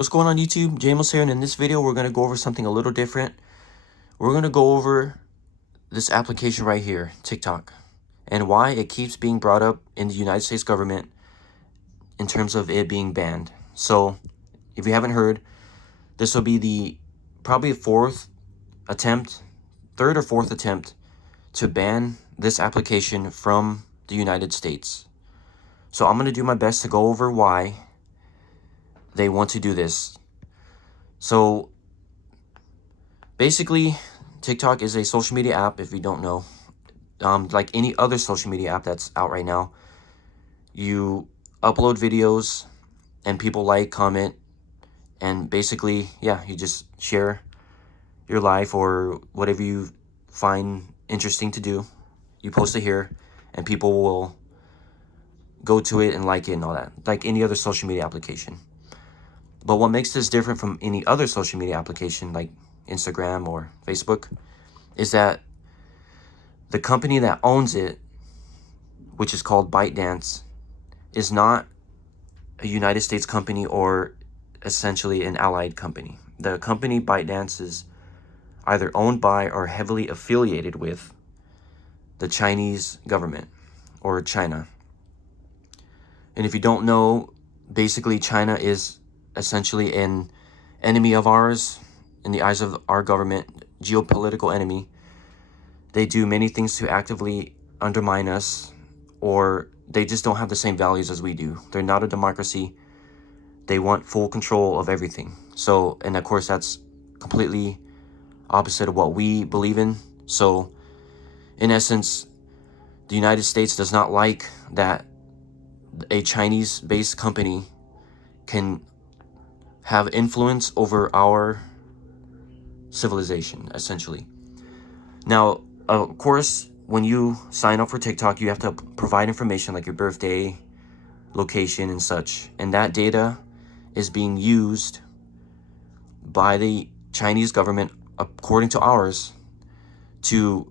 What's going on YouTube? James here, and in this video we're going to go over something a little different. We're going to go over this application right here, TikTok, and why it keeps being brought up in the United States government in terms of it being banned. So if you haven't heard, this will be the probably third or fourth attempt to ban this application from the United States. So I'm going to do my best to go over why they want to do this. So basically, TikTok is a social media app, if you don't know. Like any other social media app that's out right now, you upload videos and people like, comment, and basically, yeah, you just share your life or whatever you find interesting to do. You post it here and people will go to it and like it and all that, like any other social media application. But what makes this different from any other social media application like Instagram or Facebook is that the company that owns it, which is called ByteDance, is not a United States company or essentially an allied company. The company ByteDance is either owned by or heavily affiliated with the Chinese government or China. And if you don't know, basically China is essentially an enemy of ours in the eyes of our government, geopolitical enemy. They do many things to actively undermine us, or they just don't have the same values as we do. They're not a democracy. They want full control of everything. So, and of course that's completely opposite of what we believe in. So in essence, the United States does not like that a Chinese-based company can have influence over our civilization, essentially. Now, of course, when you sign up for TikTok, you have to provide information like your birthday, location, and such. And that data is being used by the Chinese government, according to ours, to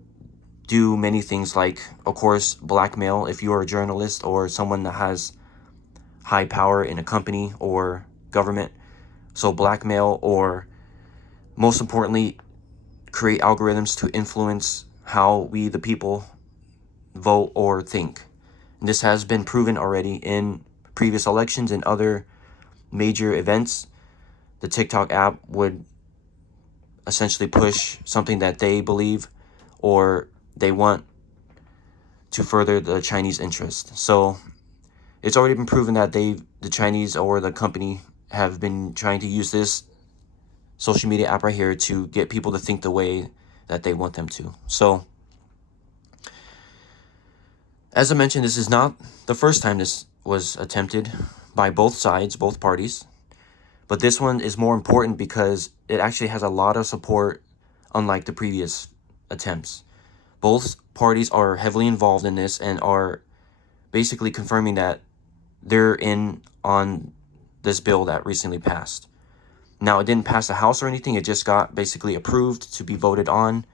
do many things like, of course, blackmail if you are a journalist or someone that has high power in a company or government. So blackmail, or most importantly, create algorithms to influence how we, the people, vote or think. And this has been proven already in previous elections and other major events. The TikTok app would essentially push something that they believe or they want to further the Chinese interest. So it's already been proven that the Chinese or the company have been trying to use this social media app right here to get people to think the way that they want them to. So as I mentioned, this is not the first time this was attempted by both sides, both parties. But this one is more important because it actually has a lot of support, unlike the previous attempts. Both parties are heavily involved in this and are basically confirming that they're in on this bill that recently passed. Now, it didn't pass the House or anything. It just got basically approved to be voted on.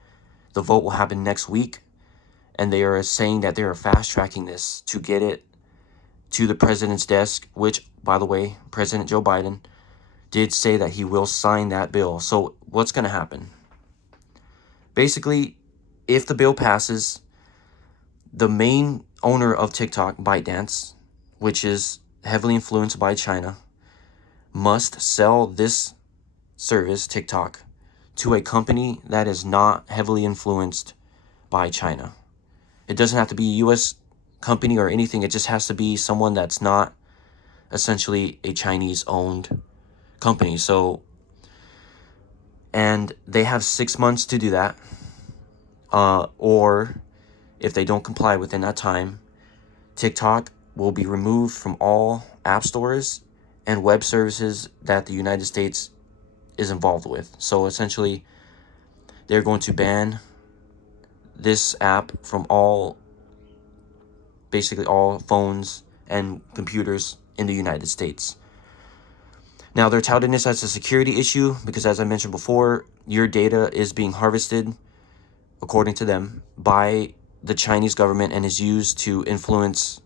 The vote will happen next week. And they are saying that they are fast-tracking this to get it to the president's desk, which, by the way, President Joe Biden did say that he will sign that bill. So what's going to happen? Basically, if the bill passes, the main owner of TikTok, ByteDance, which is heavily influenced by China, must sell this service, TikTok, to a company that is not heavily influenced by China. It doesn't have to be a U.S. company or anything. It just has to be someone that's not essentially a Chinese-owned company. So, and they have 6 months to do that. Or if they don't comply within that time, TikTok will be removed from all app stores and web services that the United States is involved with. So essentially, they're going to ban this app from basically all phones and computers in the United States. Now, they're touting this as a security issue because, as I mentioned before, your data is being harvested, according to them, by the Chinese government and is used to influence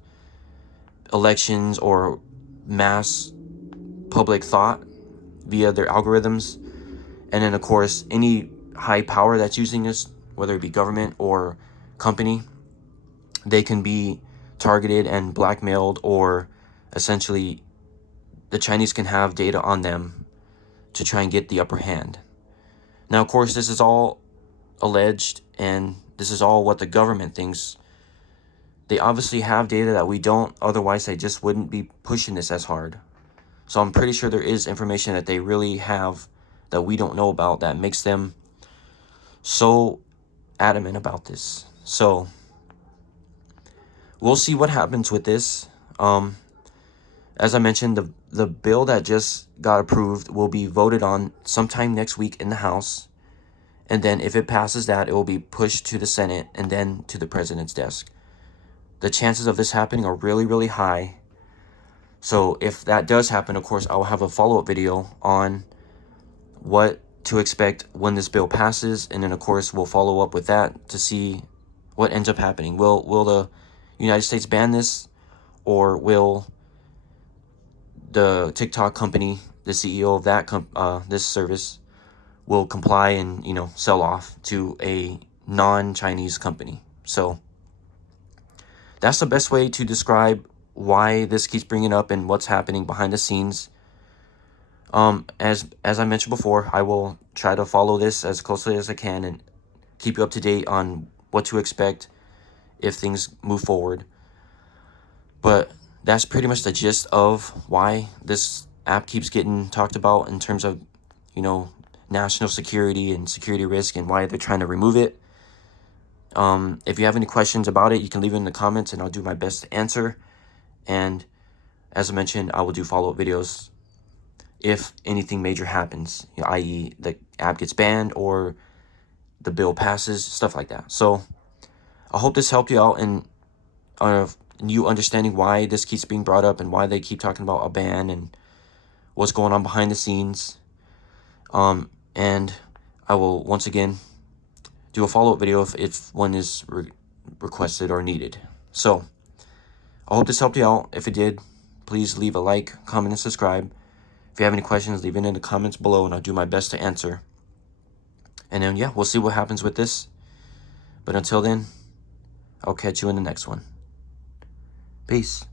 elections or mass public thought via their algorithms. And then, of course, any high power that's using this, whether it be government or company, they can be targeted and blackmailed, or essentially the Chinese can have data on them to try and get the upper hand. Now, of course, this is all alleged, and this is all what the government thinks. They obviously have data that we don't, otherwise they just wouldn't be pushing this as hard. So I'm pretty sure there is information that they really have that we don't know about that makes them so adamant about this. So we'll see what happens with this. As I mentioned, the bill that just got approved will be voted on sometime next week in the House. And then if it passes that, it will be pushed to the Senate and then to the president's desk. The chances of this happening are really, really high. So if that does happen, of course, I will have a follow-up video on what to expect when this bill passes. And then, of course, we'll follow up with that to see what ends up happening. Will the United States ban this, or will the TikTok company, the CEO of that this service, will comply and, you know, sell off to a non-Chinese company? So that's the best way to describe why this keeps bringing up and what's happening behind the scenes. As I mentioned before, I will try to follow this as closely as I can and keep you up to date on what to expect if things move forward. But that's pretty much the gist of why this app keeps getting talked about in terms of, you know, national security and security risk, and why they're trying to remove it. If you have any questions about it, you can leave it in the comments and I'll do my best to answer. And as I mentioned, I will do follow-up videos if anything major happens, i.e. the app gets banned or the bill passes, stuff like that. So I hope this helped you out in you understanding why this keeps being brought up and why they keep talking about a ban and what's going on behind the scenes. And I will once again do a follow-up video if one is requested or needed. So I hope this helped you out. If it did, please leave a like, comment, and subscribe. If you have any questions, leave it in the comments below and I'll do my best to answer. And then, yeah, we'll see what happens with this. But until then, I'll catch you in the next one. Peace.